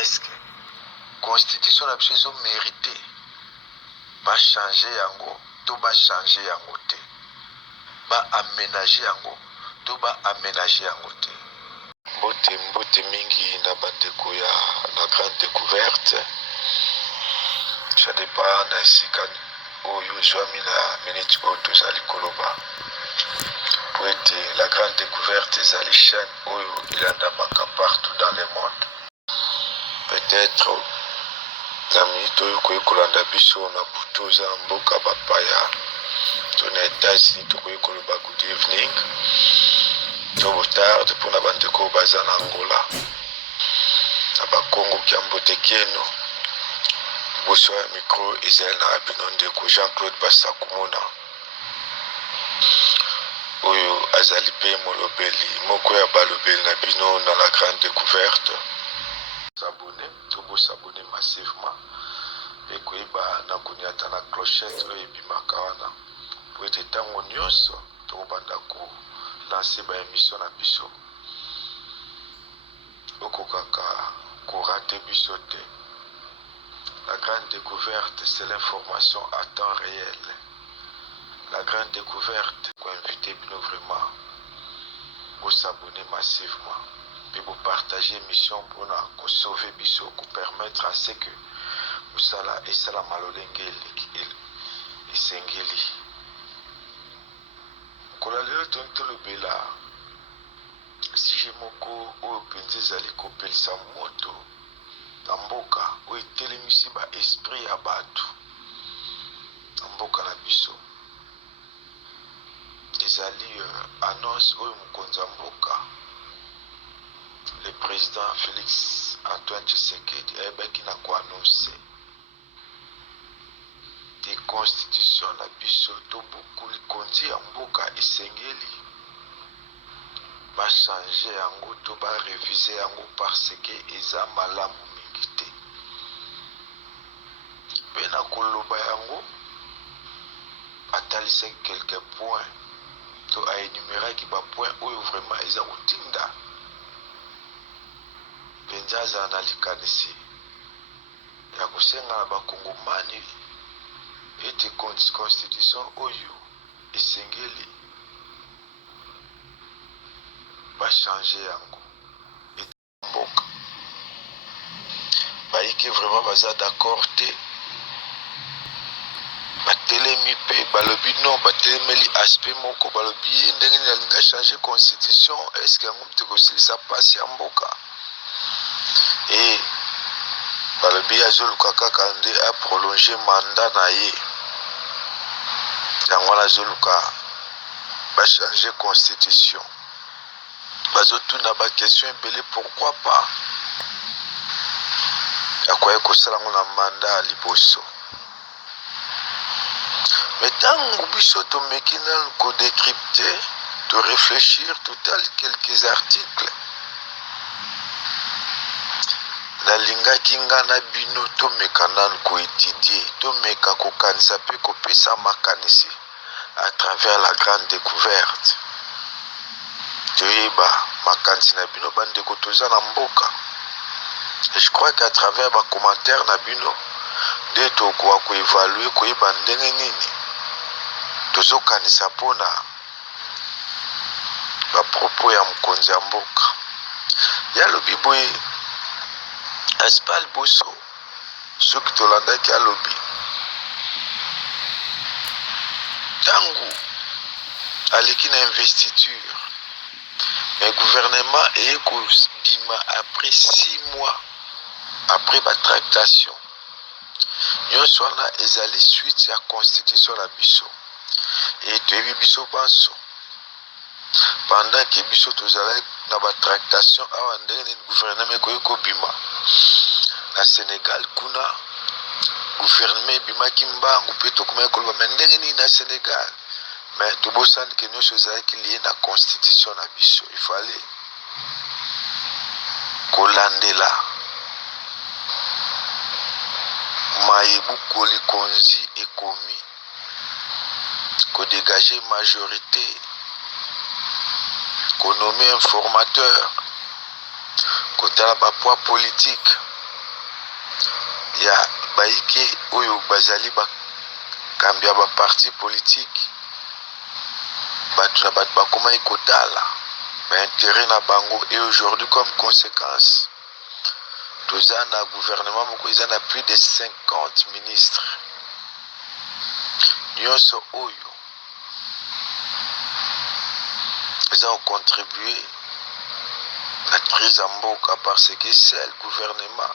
est-ce que constitution na biso ezo mérité changer yango to changer yango te, aménager yango to aménager yango te? Mbote mingi na bandeko ya na grande découverte. Ça dépend na esika oyo zwami na minute oyo tozali koloba po ete la grande découverte ezali chaîne oyo elandamaka partout dans le monde. Peut-être na minute oyo koyi kolanda biso na butu oza na mboka bapaya to na États-Unis tokoyi koloba good evening to botarde mpona bandeko baza na Angola na bakongo kia mbote kieno. Liboso ya micro ezali na bino ndeko Jean-Claude Basakumuna oyo azali pe molobeli moko ya balobeli na bino na la grande découverte. S'abonner massivement et koyeba na koniata na clochette oyo ebimaka wana po ete ntango nyonso tokobanda kolanse baémission na biso okokaka korate biso te. La grande découverte, c'est l'information à temps réel. La grande découverte, pour inviter vraiment, vous s'abonner massivement, puis vous partager l'émission pour nous sauver biso, pour permettre à ce que vous sala et sala malolengeli et sengeli. Kolalelo tonto le bela, si je moko ou penze zali kopelisa moto. Mboka oyo etelemisi ba esprit ya bato na mboka na biso ezali annonce oyo mokonzi ya mboka le président Félix Antoine Tshisekedi ayebaki na koannonce te constitution na biso to buku likonzi ya mboka esengeli bachange yango to barevize yango parce que eza malamu na koloba yango atalisaki quelques points to aénuméraki bapoint oyo vraiment eza kotinda mpenza azala na likanisi ya kosenga na bakongomani ete constitution oyo esengeli bachange yango ete mboka bayiki vraiment baza d'accord te. Batelemi pe balobi non batelemeli aspect moko balobi ndenge nalinga changer constitution est-ce que yango mte kosilisa pasi ya mboka et balobi azoluka kaka nde aprolonge mandat na ye yango wana azoluka bachanger constitution bazotuna baquestion ebele pourquoi pas akoki kosala yango na mandat ya liboso. Mais tant que tu me décrypter, de réfléchir, tout à quelques articles. La linga kinga na bino to mekanan ko étudier, to meka ko kanisa pe ko pesa makanisi à travers la grande découverte. Toyeba makanisi na bino bande ko toza na mboka. Et je crois qu'à travers les commentaires na bino de to ko évaluer ko yeba ndenge nini tozokanisa mpona bapropos ya mokonzi ya mboka ya lobi boye Aspal Boso soki tolandaki alobi ntango aleki na investiture mais gouvernement eye kobima après 6 mois après batractation nyonso wana ezali suite ya constitution na biso et toyebi biso banso pendant que biso tozalaki na batractation awa ndenge nini gouvernement ekoki kobima na Sénégal kuna gouvernement ebimaki mbangu mpe tokomaki koloba me ndenge nini na Sénégal mais tobosani ke nyonso ezalaki lié na constitution na biso il fallait kolandela mayebu likonzi ekomi kodégager majorité konommer informateur kotala bapoids politique ya baike oyo bazali bakambi ya baparti politique bato na bato bakomai kotala baintérêt na bango. Et aujourd'hui comme conséquence toza na gouvernement moko eza na plus de 50 ministres nyonso oyo eza kocontribue na crise ya mboka parce que seul gouvernement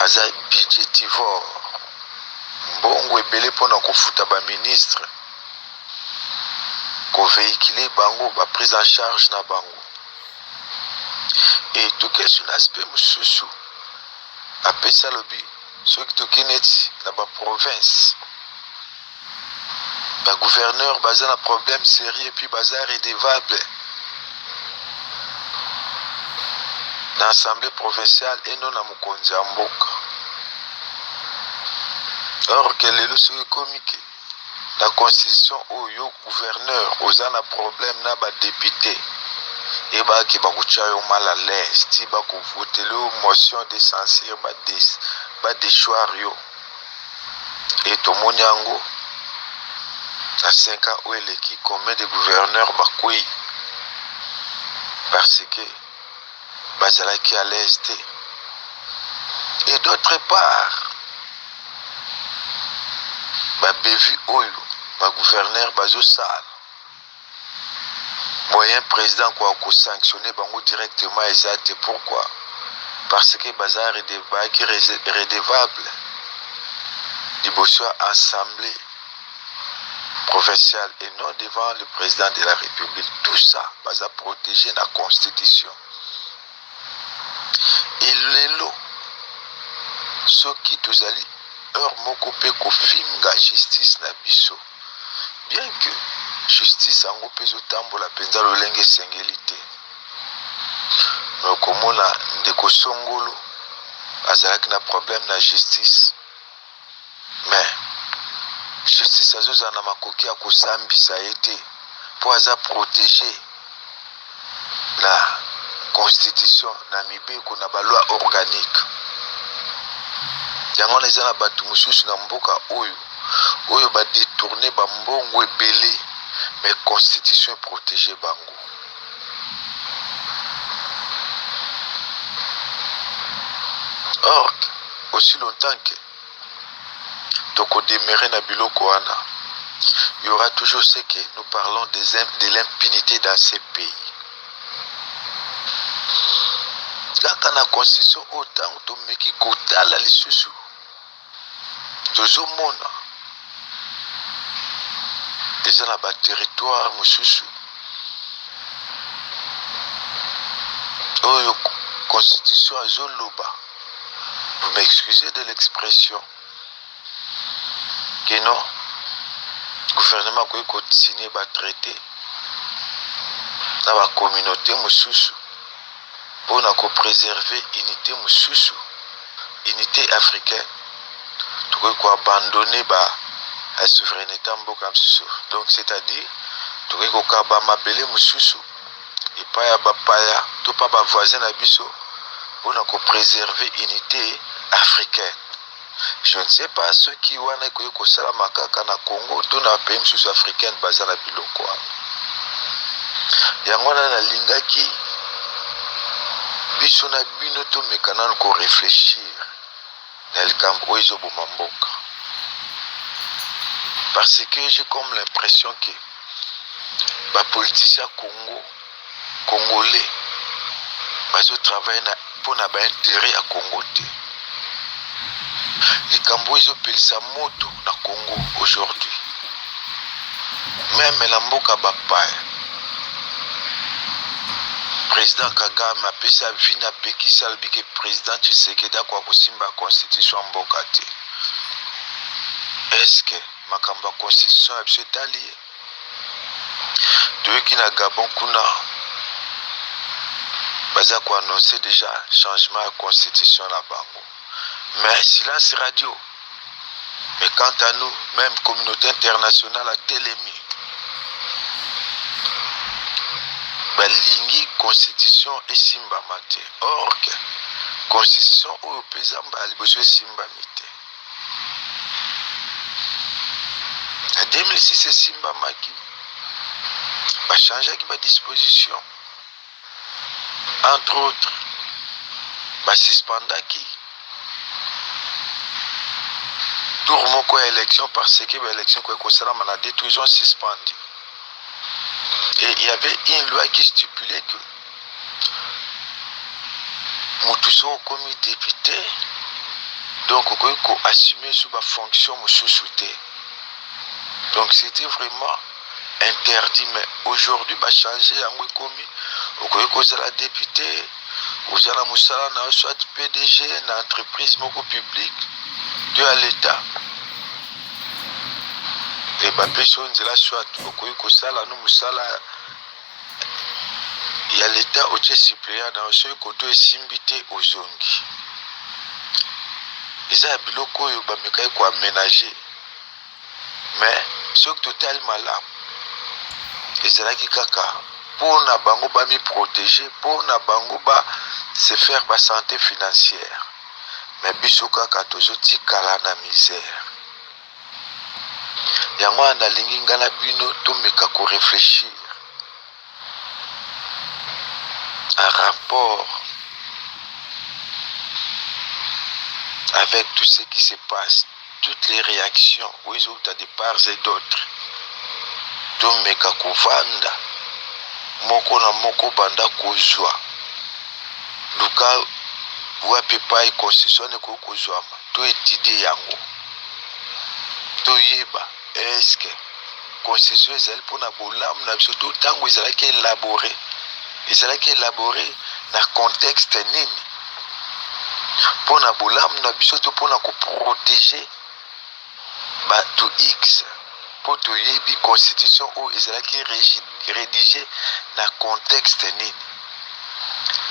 aza budgetivore, mbongo ebele mpona kofuta baministre, koveikile bango baprise en charge na bango. Et tokesi na aspect mosusu apesa lobi soki toki neti na baprovince bagouverneur baza na problème sérieux puis baza redevable na assemblée provinciale et non na mokonzi ya mboka. Or que lelo soki ekomi ke na constitution oyo gouverneur oza na problème na badepute ebaki bakutia yo mal à l'aise ti bakuvotela yo motion de censure badeshoir yo. Et tomoni yango na 5 ans oyo eleki combien de gouverneurs bakwei parce que bazalaki à l'aise te. Et d'autre part babevi oyo bagouverneur bazosala moyen président kwa kosanctionner bango directement eza te. Pourquoi? Parce que baza redevable liboso ya assemblée provinciale et non devant le président de la République. Tout ça baza protégé na constitution. Et lelo soki tozali heure moko pe kofinga justice na biso, bien que justice yango mpe ezotambola mpenza lolenge esengeli te. Okomona ndeko Songolo azalaki na problème na justice, mais justice azozala na makoki ya kosambisa ye te mpo aza protégé na constitution na mibeko na baloi organique. Yango wana eza na bato mosusu na mboka oyo badetourne bambongo ebele, mais constitution protégé bango. Or aussi longtemps que tokodémérer na biloko wana, il y aura toujours ce que nous parlons de l'impunité dans ces pays. Kaka na constitution otango tomeki kotala lisusu tozomona eza na baterritoire mosusu oyo constitution azoloba, vous m'excusez de l'expression, que non gouvernement akoki kosigner batraité na bacommunauté mosusu mpona kopréserver unité mosusu, unité africaine. Tokoki koabandonne la souveraineté ya mboka mosusu. Donc c'est-à-dire tokoki kokaba mabele mosusu epai ya bapaya to pa bavoisin na biso mpona kopréserver unité africaine. Je ne sais pas ceux qui wana ekoki kosalama kaka na Congo to na pays mosusu africaine baza na biloko wana. Yango wana nalingaki biso na bino tomeka nanu korefléchir na likambo oyo ezoboma mboka, parce que j'ai comme l'impression que bapoliticien congolais bazotravaille mpona baintérêt ya Congo te. Likambo oyo ezopelisa moto na Congo aujourd'hui, même na mboka bapaya. Président Kagame apesa vina pekisa alobi ke président Tshisekedi akwa kosimba constitution mboka te. Est-ce que makambo ya constitution ya biso etali ye? Toyoki na Gabon kuna baza koannonce déjà changement ya constitution na bango, mais silence radio. Mais quant à nous, même communauté internationale a telemi balingi constitution esimbama te. Or constitution oyo peza mbala liboso esimbami te. Na 2006 esimbamaki, bachangeaki badisposition, entre autres basuspendaki tour moko ya élection parce que l'élection ko ekosalama na date ils ont suspendu. Et il y avait une loi qui stipulait que Moutousso comme député, donc on peut assumer sous la fonction moussousouté. Donc c'était vraiment interdit, mais aujourd'hui va changer en commis. On peut la député, vous allez moussala na soit PDG na entreprise moko publique de à l'État. Et bah personne de la soit on peut sala nous moussala. Il y a l'État au suppléant dans ce côté simbité aux zongi. Ils ont biloko yo ba mekai ko aménager. Mais ce total malam. Ezalaki kaka pour na bango ba mi protéger, pour na bango ba se faire ba santé financière. Mais biso kaka tozoti kala na misère. Yango analingi ngana bino to meka ko réfléchir. Un rapport avec tout ce qui se passe, toutes les réactions, où ils ont de part et d'autre. Donc, meka kovanda, moko na moko banda kozwa. Luka, wapi pa constitution ko kozwama. To étudier yango. To yeba, est-ce que constitution ezali pona bolam na biso to tango ezalaki élaboré. Ezalaki élaboré na contexte nini. Pona bolam na biso to pona ko protéger bato X. Pour to yebi constitution ou ezalaki rédigé na contexte nini.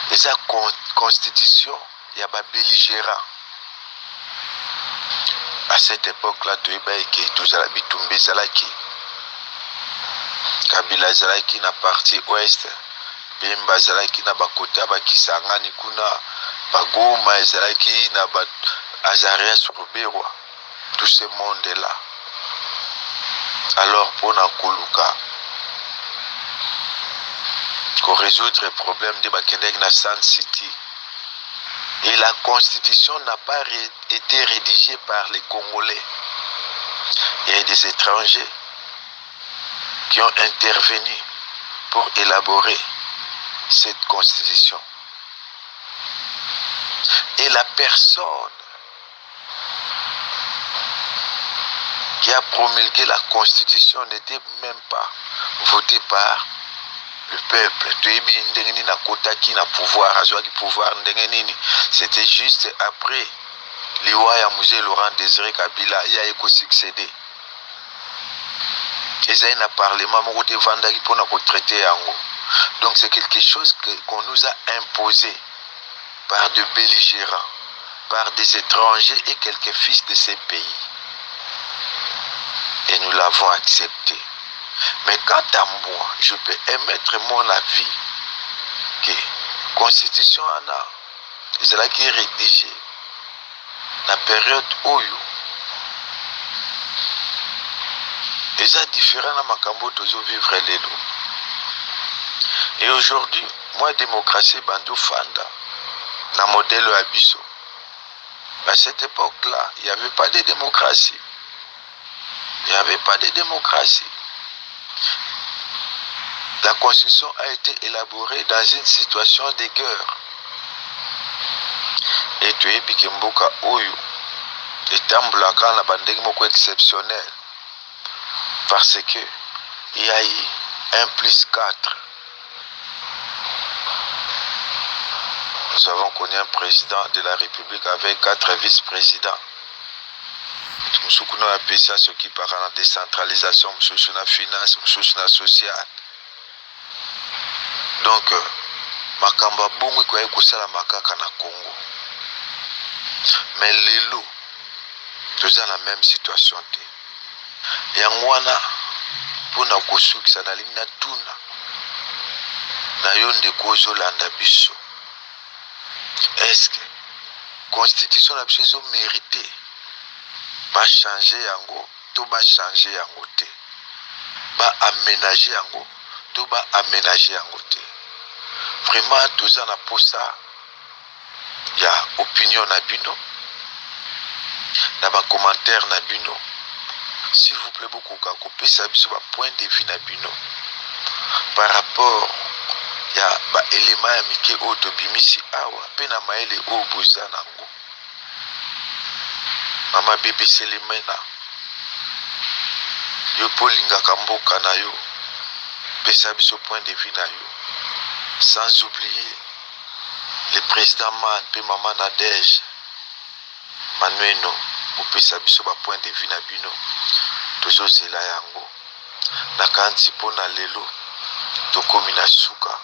Eza constitution ya ba belligérant. À cette époque-là, tu es qui tous à la bitumbe zalaki. Kabila zalaki na partie ouest. Bemba zalaki na bakota bakisangani kuna. Bagoma zalaki na ba Azaria Surberwa. Tout ce monde-là. Alors, pour na koluka, pour résoudre le problème de Bakendek na Sun City. Et la constitution n'a pas été rédigée par les Congolais. Il y a des étrangers qui ont intervenu pour élaborer cette constitution. Et la personne qui a promulgué la constitution n'était même pas votée par le peuple. C'était juste après l'Iwa Musée Laurent Désiré Kabila, il y a succédé. Et ça, il y a un parlement pour traiter Ango. Donc c'est quelque chose qu'on nous a imposé par de belligérants, par des étrangers et quelques fils de ces pays. Et nous l'avons accepté. Mais quant à moi, je peux émettre mon avis que la Constitution en a, c'est qui est rédigée la période Oyo. Et ça différent à Makambo Tozo vivre les deux. Et aujourd'hui, moi démocratie Bandou Fanda, dans le modèle Abisso. À cette époque-là, il n'y avait pas de démocratie. Il n'y avait pas de démocratie. La constitution a été élaborée dans une situation de guerre. Et tu es Bikimboka Oyo. Et Tamblaka na bandegi moko exceptionnel. Parce que il y a eu 1+4. Nous avons connu un président de la République avec 4 vice-présidents. Nous avons appelé ça ce qui part en décentralisation, nous avons la finance, nous avons social. Donc, Makamba Bongo kwa kusala makaka na Congo. Mais lelo, tous dans la même situation. Yangwana, pour na kosukisa na limna tuna, na yonde kozo landa biso. Est-ce que constitution na biso ezo mérité changer yango to changer yango te, aménager yango to aménager yango te. Vraiment toza na posa ya opinion na bino na commentaire na bino. S'il vous plaît, beaucoup kopesa biso point de vue na bino par rapport ya élément ya mike oyo tobimisi awa pe na maele oyo boza nango. Mama bébé Selemena, yo po lingaka mboka na yo, pesa biso point de vue na yo. Sans oublier le président Man pe Maman Nadège Manueno, opesa biso point de vue na bino. Tozozela yango nakanzi mpona lelo tokomi na suka.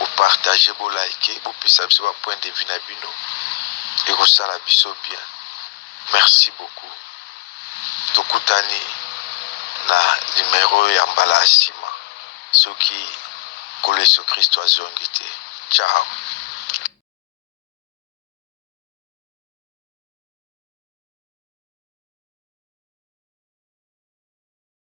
Opartage, like, bopesa biso point de vue na bino ekosala biso bien. Merci beaucoup. Tokutani na numéro ya mbala ya nsima soki Koleso Kristo azongi te. Ciao.